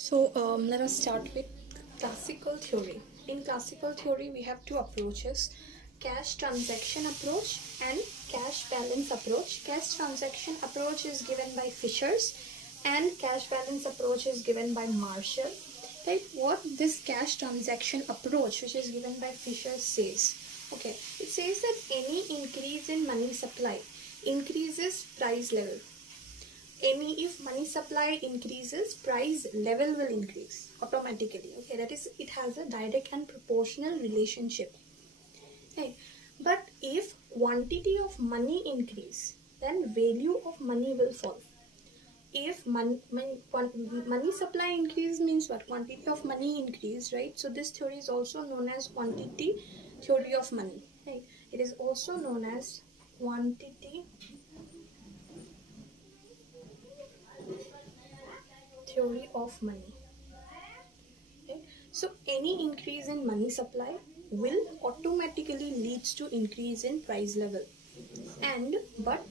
Let us start with classical theory. In classical theory, we have two approaches: cash transaction approach and cash balance approach. Cash transaction approach is given by Fishers, and cash balance approach is given by Marshall. Right? What this cash transaction approach, which is given by Fishers, says? Okay, it says that any increase in money supply increases price level. If money supply increases, price level will increase automatically. Okay, that is, it has a direct and proportional relationship. Okay, but if quantity of money increase, then value of money will fall. If money supply increase means what? Quantity of money increase, right? So this theory is also known as quantity theory of money, right? It is also known as quantity theory of money. Right? So any increase in money supply will automatically leads to increase in price level. And but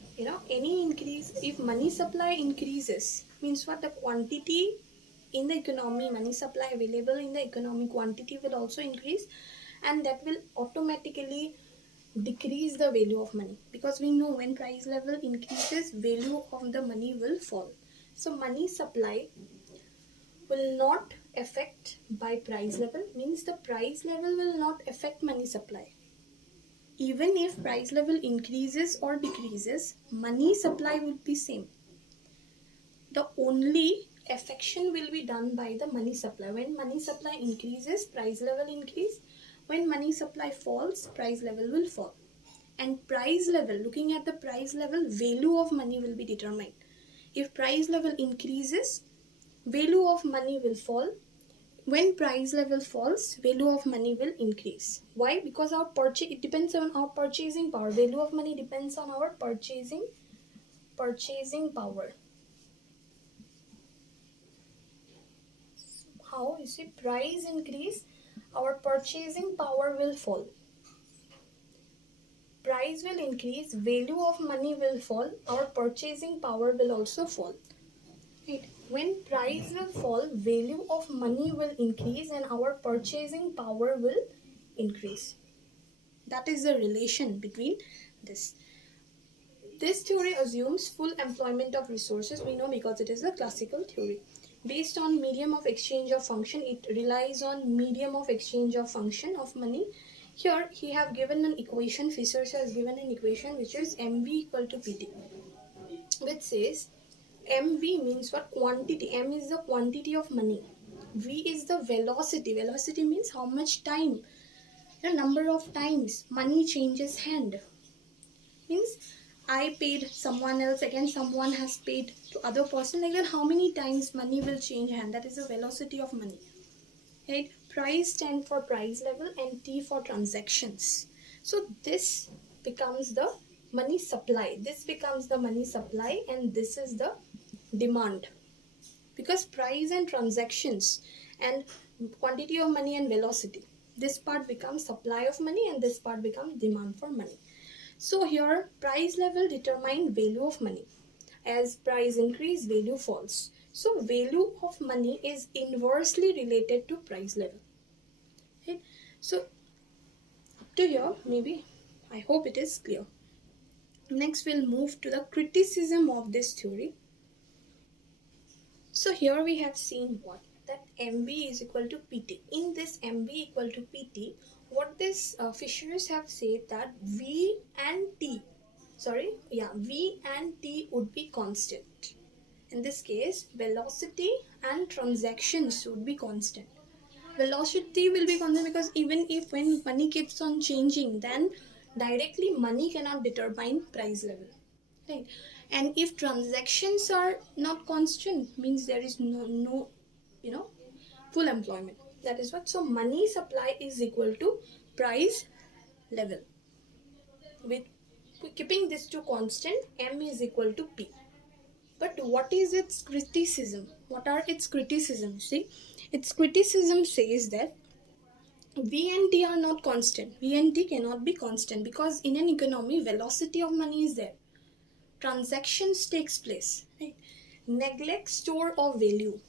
any increase, if money supply increases, means what? The quantity in the economy, money supply available in the economy, quantity will also increase, and that will automatically decrease the value of money, because we know when price level increases, value of the money will fall. So money supply will not affect by price level, means the price level will not affect money supply. Even if price level increases or decreases, money supply will be same. The only affection will be done by the money supply. When money supply increases, price level increase. When money supply falls, price level will fall. And price level, looking at the price level, value of money will be determined. If price level increases, value of money will fall. When price level falls, value of money will increase. Why? Because our purchase, it depends on our purchasing power. Value of money depends on our purchasing power. How? You see, price increase, our purchasing power will fall. Price will increase, value of money will fall, our purchasing power will also fall. Right. When price will fall, value of money will increase and our purchasing power will increase. That is the relation between this. This theory assumes full employment of resources. We know because it is a classical theory. Based on medium of exchange of function, it relies on medium of exchange of function of money. Here he have given an equation, Fishers has given an equation which is MV equal to PT, which says MV means what? Quantity. M is the quantity of money. V is the velocity. Velocity means how much time, the number of times money changes hand. Means I paid someone else, again someone has paid to other person, like that how many times money will change hand. That is the velocity of money. Right? Price stand for price level and T for transactions. So this becomes the money supply. This becomes the money supply and this is the demand. Because price and transactions and quantity of money and velocity, this part becomes supply of money and this part becomes demand for money. So here price level determine value of money. As price increase, value falls. So value of money is inversely related to price level. Right? So up to here, maybe I hope it is clear. Next we'll move to the criticism of this theory. So here we have seen what? That MV is equal to PT. In this MV equal to PT, what this Fishers have said that V and T would be constant. In this case, velocity and transactions would be constant. Velocity will be constant because even if when money keeps on changing, then directly money cannot determine price level. Right? And if transactions are not constant, means there is no full employment. That is what. So money supply is equal to price level. With keeping this to constant, M is equal to P. But what is its criticism? What are its criticisms? See, its criticism says that V and T are not constant. V and T cannot be constant because in an economy, velocity of money is there. Transactions takes place. Right? Neglect store of value.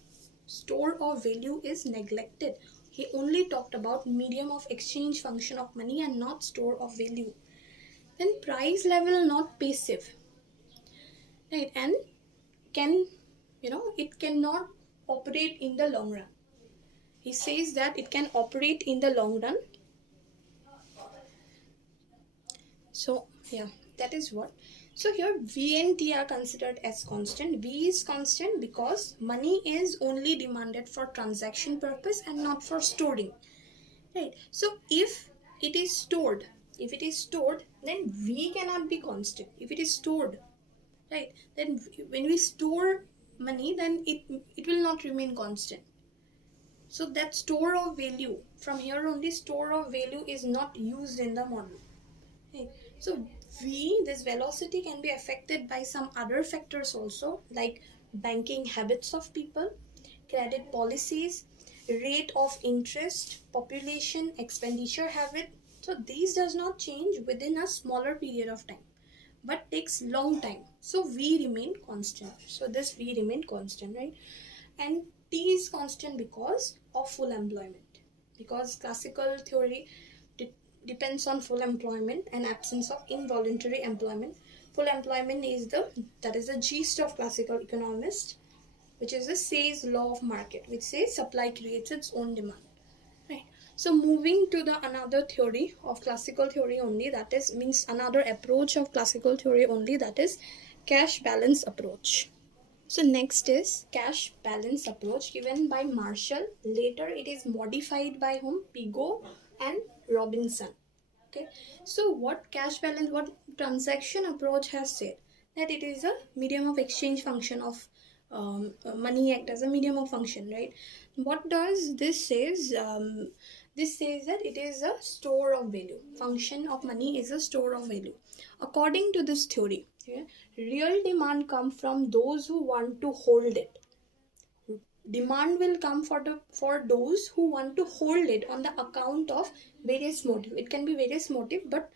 store of value is neglected. He only talked about medium of exchange function of money and not store of value. Then price level not passive, right? And can, it cannot operate in the long run. He says that it can operate in the long run. So yeah, that is what. So here V and T are considered as constant. V is constant because money is only demanded for transaction purpose and not for storing, right? So if it is stored, then V cannot be constant. If it is stored, right, then when we store money, then it will not remain constant. So that store of value, from here only store of value is not used in the model. Okay. So V, this velocity can be affected by some other factors also, like banking habits of people, credit policies, rate of interest, population, expenditure habit. So these does not change within a smaller period of time, but takes long time. So V remain constant. So this V remain constant, right? And T is constant because of full employment. Because classical theory depends on full employment and absence of involuntary employment. Full employment is the gist of classical economist, which is the Say's law of market, which says supply creates its own demand. Right. So moving to the another theory of classical theory only, that is means another approach of classical theory only, that is cash balance approach. So next is cash balance approach given by Marshall. Later it is modified by whom? Pigot and Robinson. Okay. So what cash balance, what transaction approach has said? That it is a medium of exchange function of money act as a medium of function, right? What does this says? This says that it is a store of value. Function of money is a store of value. According to this theory, okay, real demand comes from those who want to hold it. Demand will come for those who want to hold it on the account of various motive. It can be various motive, but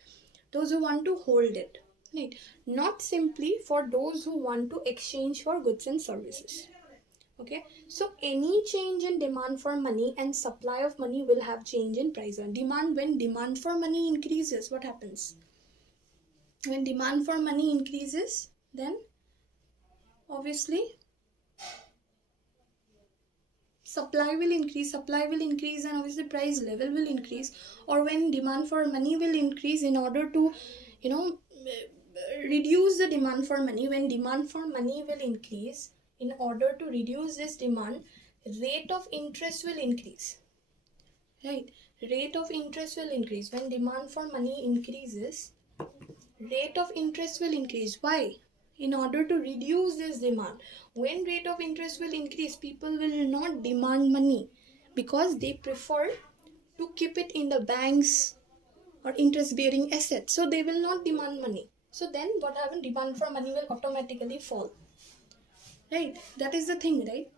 those who want to hold it, right? Not simply for those who want to exchange for goods and services. Okay, so any change in demand for money and supply of money will have change in price. Demand, when demand for money increases, what happens? When demand for money increases, then obviously supply will increase, and obviously price level will increase. Or when demand for money will increase, in order to reduce the demand for money, when demand for money will increase, in order to reduce this demand, rate of interest will increase, right? Rate of interest will increase. When demand for money increases, rate of interest will increase. Why? In order to reduce this demand. When rate of interest will increase, people will not demand money because they prefer to keep it in the banks or interest bearing assets. So they will not demand money. So then what happens? Demand for money will automatically fall. Right? That is the thing, right?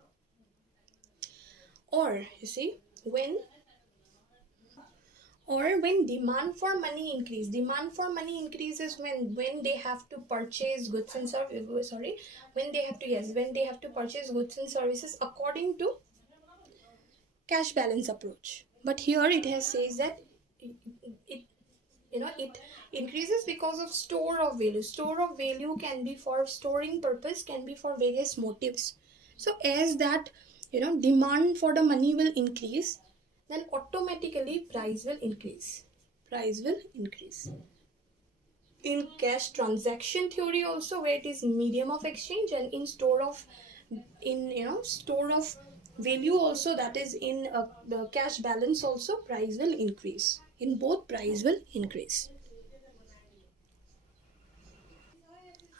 Or you see, when demand for money increase, demand for money increases when they have to purchase goods and services. When they have to purchase goods and services according to cash balance approach. But here it has says that it increases because of store of value. Store of value can be for storing purpose, can be for various motives. So as that demand for the money will increase, then automatically price will increase. In cash transaction theory also, where it is medium of exchange, and in store of value also, that is in the cash balance also, price will increase. In both, price will increase.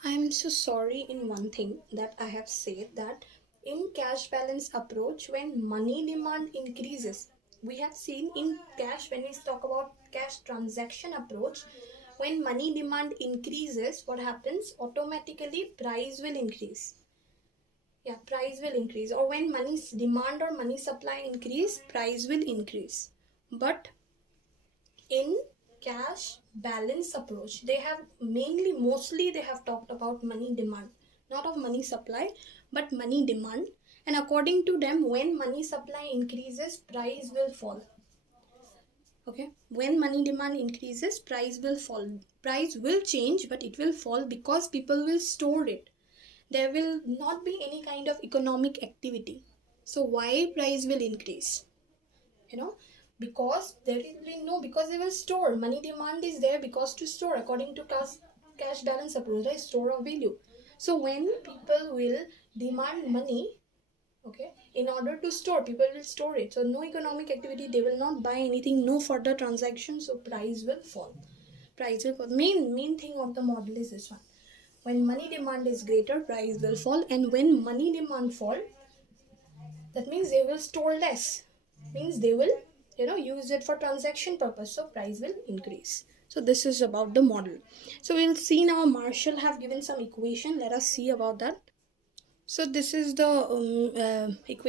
I am so sorry in one thing that I have said, that in cash balance approach, when money demand increases, we have seen in cash, when we talk about cash transaction approach, when money demand increases, what happens? Automatically price will increase. Yeah, price will increase. Or when money demand or money supply increase, price will increase. But in cash balance approach, they have mostly they have talked about money demand, not of money supply, but money demand. And according to them, when money supply increases, price will fall. Okay, when money demand increases, price will fall. Price will change, but it will fall because people will store it. There will not be any kind of economic activity. So why price will increase? You know, because there will be no, because they will store. Money demand is there because to store, according to cash balance approach, right? Store of value. So when people will demand money, okay, in order to store, people will store it. So no economic activity, they will not buy anything, no further transactions, so price will fall. Price will fall. Main thing of the model is this one. When money demand is greater, price will fall, and when money demand fall, that means they will store less, means they will, use it for transaction purpose, so price will increase. So this is about the model. So we'll see now. Marshall have given some equation. Let us see about that. So this is the equation